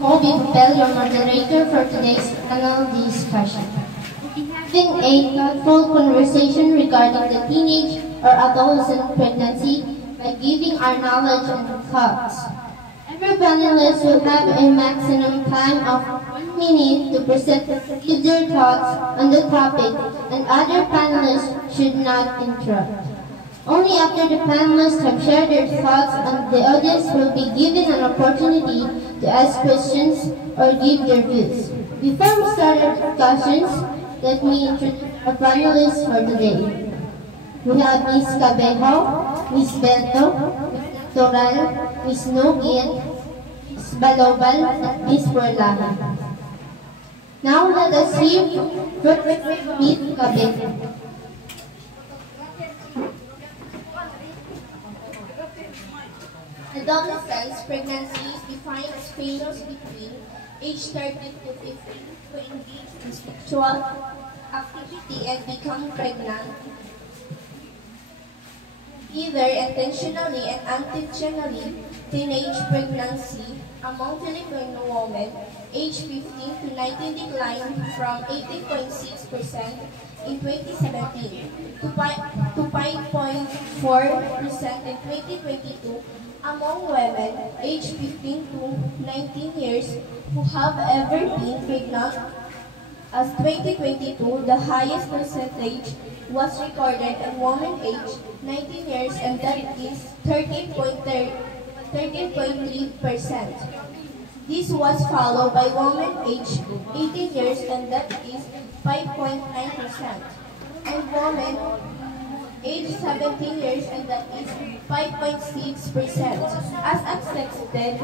Kobe Bell, your moderator for today's panel discussion. Having a thoughtful conversation regarding the teenage or adolescent pregnancy by giving our knowledge and thoughts. Every panelist will have a maximum time of 1 minute to present give their thoughts on the topic, and other panelists should not interrupt. Only after the panelists have shared their thoughts, and the audience will be given an opportunity to ask questions or give their views. Before we start our discussions, let me introduce our panelists for today. We have Ms. Cabejo, Ms. Bento, Ms. Toral, Ms. Nogin, Ms. Balobal, and Ms. Borlahi. Now let us hear from Ms. Cabejo. Adolescence pregnancy is defined as females between age 13 to 15 who engage in sexual activity and become pregnant, either intentionally and unintentionally. Teenage pregnancy among Filipino women aged 15 to 19 declined from 18.6% in 2017 to 5.4% in 2022 among women aged 15 to 19 years who have ever been pregnant. As 2022, the highest percentage was recorded in women aged 19 years, and that is 13.3%. This was followed by women aged 18 years, and that is 5.9%, and women age 17 years, and that is 5.6%. As expected,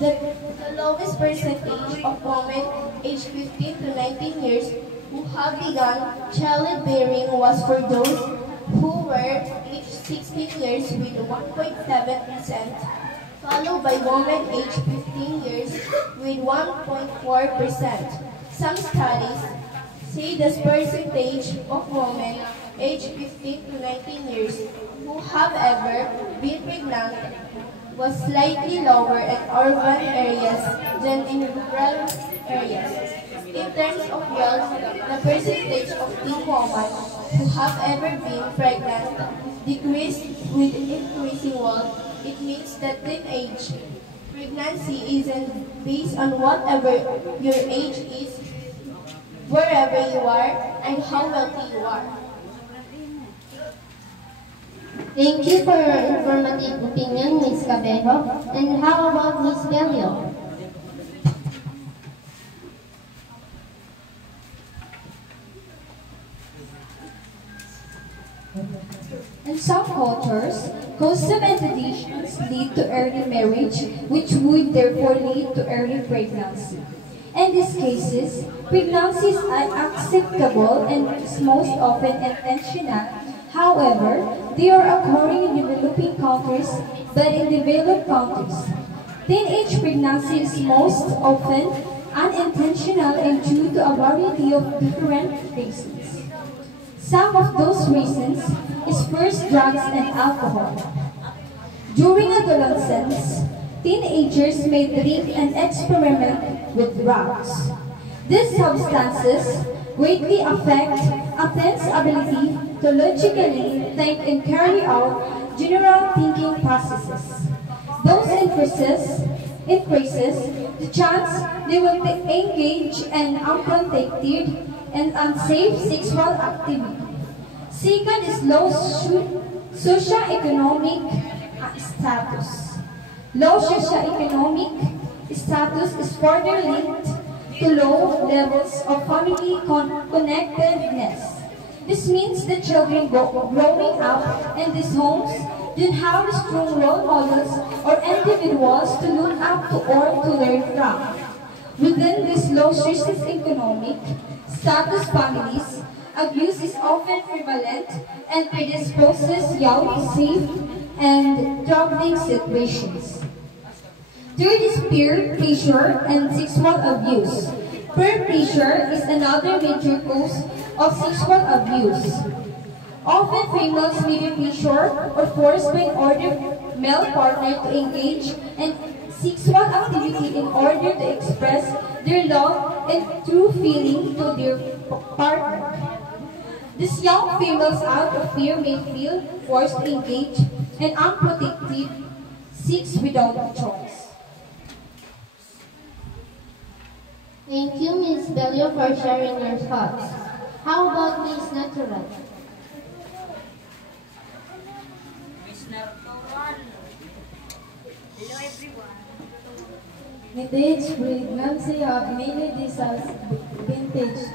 the lowest percentage of women aged 15 to 19 years who have begun childbearing was for those who were aged 16 years with 1.7%, followed by women aged 15 years with 1.4%. Some studies say the percentage of women aged 15 to 19 years who have ever been pregnant was slightly lower in urban areas than in rural areas. In terms of wealth, the percentage of teen women who have ever been pregnant decreased with increasing wealth. It means that teenage pregnancy isn't based on whatever your age is, wherever you are, and how wealthy you are. Thank you for your informative opinion, Ms. Cabejo. And how about Ms. Belio? In some cultures, custom and traditions lead to early marriage, which would therefore lead to early pregnancy. In these cases, pregnancies are acceptable and is most often intentional. However, they are occurring in developing countries, but in developed countries, teenage pregnancy is most often unintentional and due to a variety of different reasons. Some of those reasons is first drugs and alcohol. During adolescence, teenagers may drink and experiment with drugs. These substances greatly affect a teen's ability to logically think and carry out general thinking processes. Those increases the chance they will engage in unprotected and unsafe sexual activity. Second is low socioeconomic status. Low socioeconomic status is further linked to low levels of family connectedness. This means that children growing up in these homes don't have strong role models or individuals to look up to or to learn from. Within these low socioeconomic status families, abuse is often prevalent and predisposes young to safe and troubling situations. Third is peer pressure and sexual abuse. Peer pressure is another major cause of sexual abuse. Often females may be pressured or forced by an older male partner to engage in sexual activity in order to express their love and true feeling to their partner. These young females out of fear may feel forced to engage in unprotected sex without choice. Thank you, Ms. Bello, for sharing your thoughts. How about Ms. Natural? Teenage pregnancy have many disadvantages.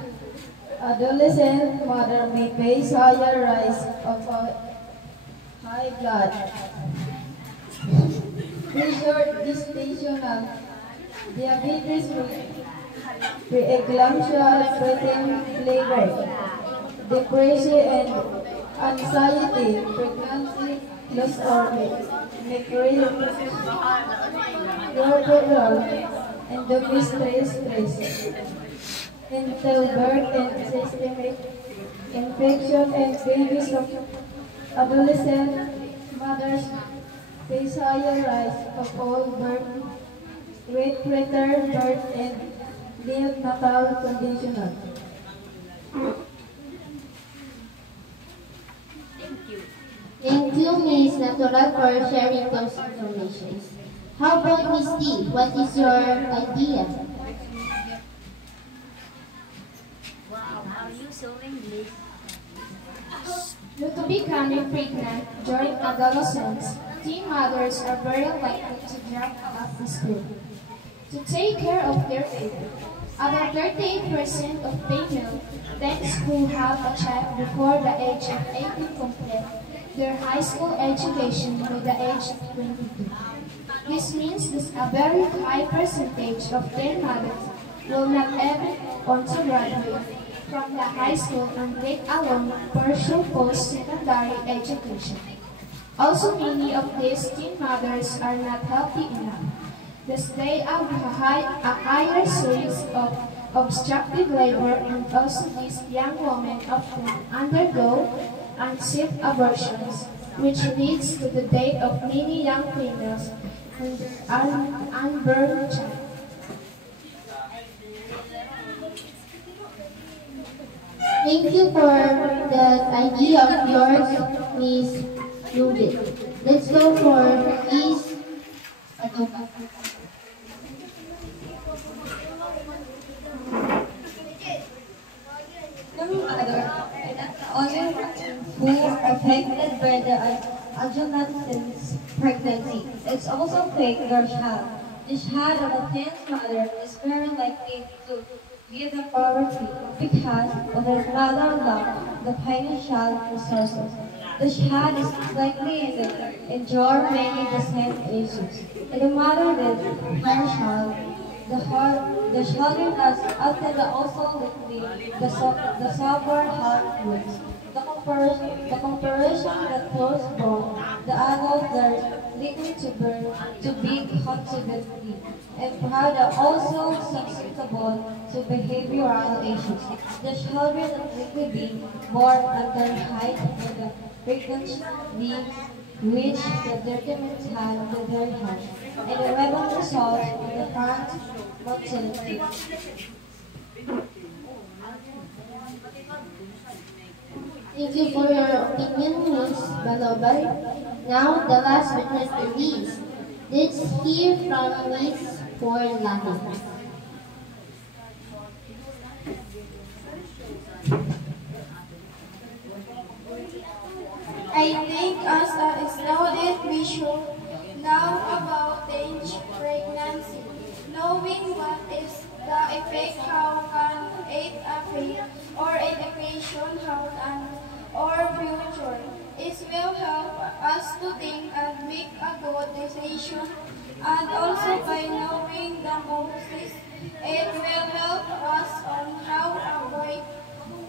Adolescent mother may face higher risk of high blood pressure, gestational diabetes, preeclampsia, preterm labor, depression and anxiety, pregnancy loss or retrieval, and the stress, until birth and systemic infection and babies of adolescent mothers face higher risk of all birth, with preterm birth and neonatal conditions. Thank you, Ms. Natural, for sharing those information. How about Ms. T? What is your idea? Wow, are you so English? Due to becoming pregnant during adolescence, teen mothers are very likely to drop out of school to take care of their baby. About 38% of female teens who have a child before the age of 18 complete their high school education by the age of 22. This means that a very high percentage of teen mothers will not ever want to graduate from the high school and let alone pursue post-secondary education. Also, many of these teen mothers are not healthy enough. Thus, they have a higher risk of obstructive labor, and also these young women often undergo unsafe abortions, which leads to the death of many young females and their unborn child. Thank you for that idea of yours, Ms. Lubit. Let's go for Ms. Patoka. Young mother and the only who are affected by the adolescent pregnancy. It's also quick their child. The child of a teen mother is very likely to give the poverty because of their mother lack the financial resources. The child is likely to endure many the same issues. And the mother with her child, the children are often also likely the suffer health risks. The comparison that close born, the adults are likely to be consequently, and perhaps are also susceptible to behavioral issues. The children are likely be born under height and the frequency which the determined time of their health, and the rebel result in the front mortality. Thank you for your opinion, Ms. Balobay. Now, the last but not least, let's hear from Ms. Porlahi. I think as a student we should know about teenage pregnancy, knowing what is the effect, how can it affect our education, how can our future. It will help us to think and make a good decision, and also by knowing the causes, it will help us on how to avoid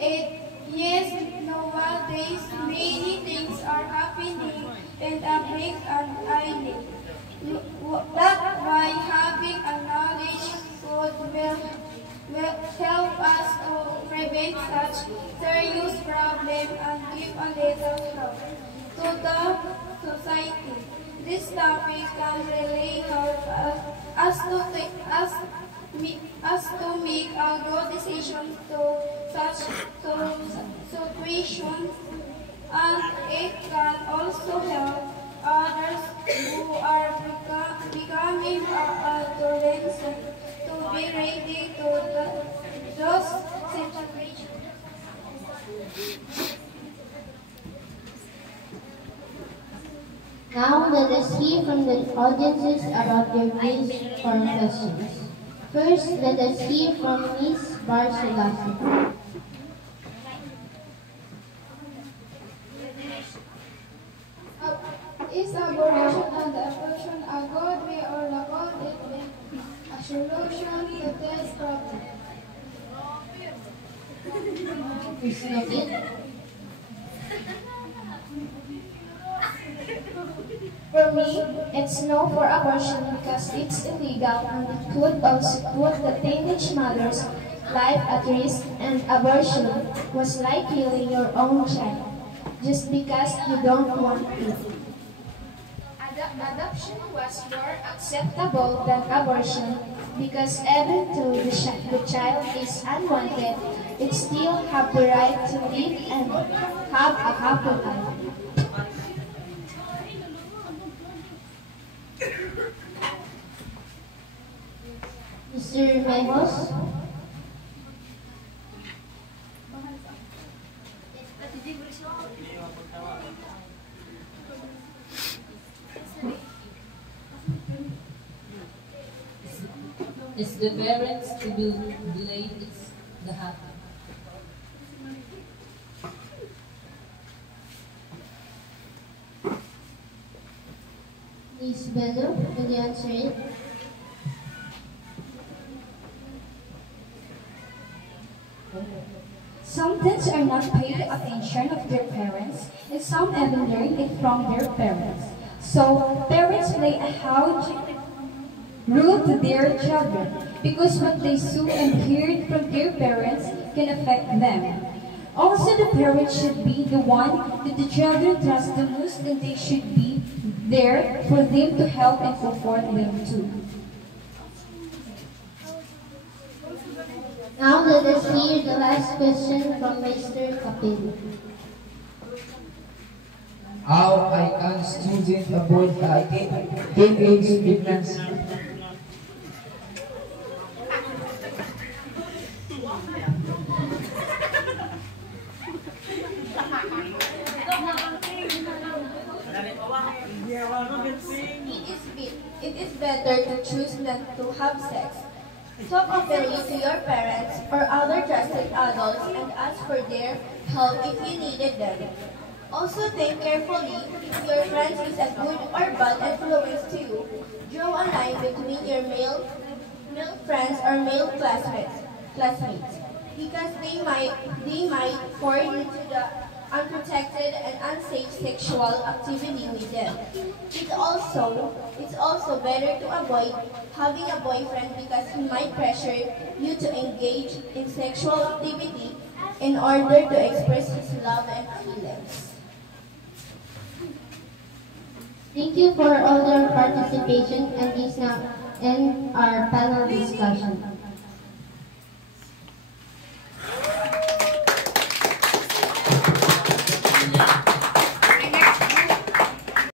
it. Yes, nowadays many things are happening in a blink and eye. That's why having a knowledge will help us to prevent such serious problems and give a little help to the society. This topic can really help us to make a good decision to such situations, and it can also help others who are becoming adolescents to be ready to those situations. Now let us hear from the audiences about their views or questions. First, let us hear from Ms. Barcelasi. Is abortion and adoption a good way or a good way? A solution to this problem? Ms. Nobit. For me, it's no for abortion because it's illegal and it could also put the teenage mother's life at risk, and abortion was like killing your own child just because you don't want to. Adoption was more acceptable than abortion because even though the child is unwanted, it still have the right to live and have a happy life. Mr. Mejos. It's the parents to do delay, it's the happy. Ms. Bello, will you answer it? Some kids are not paid attention of their parents, and some even learn it from their parents. So parents play a huge role to their children, because what they saw and heard from their parents can affect them. Also, the parents should be the one that the children trust the most, and they should be there for them to help and support them too. Now let us hear the last question from Mr. Capello. How I can student avoid teenage pregnancy? It is better to choose not to have sex. Talk openly to your parents or other trusted adults and ask for their help if you needed them. Also think carefully if your friends is a good or bad influence to you. Draw a line between your male friends or male classmates because they might pour you to the unprotected and unsafe sexual activity with them. It's also better to avoid having a boyfriend because he might pressure you to engage in sexual activity in order to express his love and feelings. Thank you for all your participation, and this now end our panel discussion.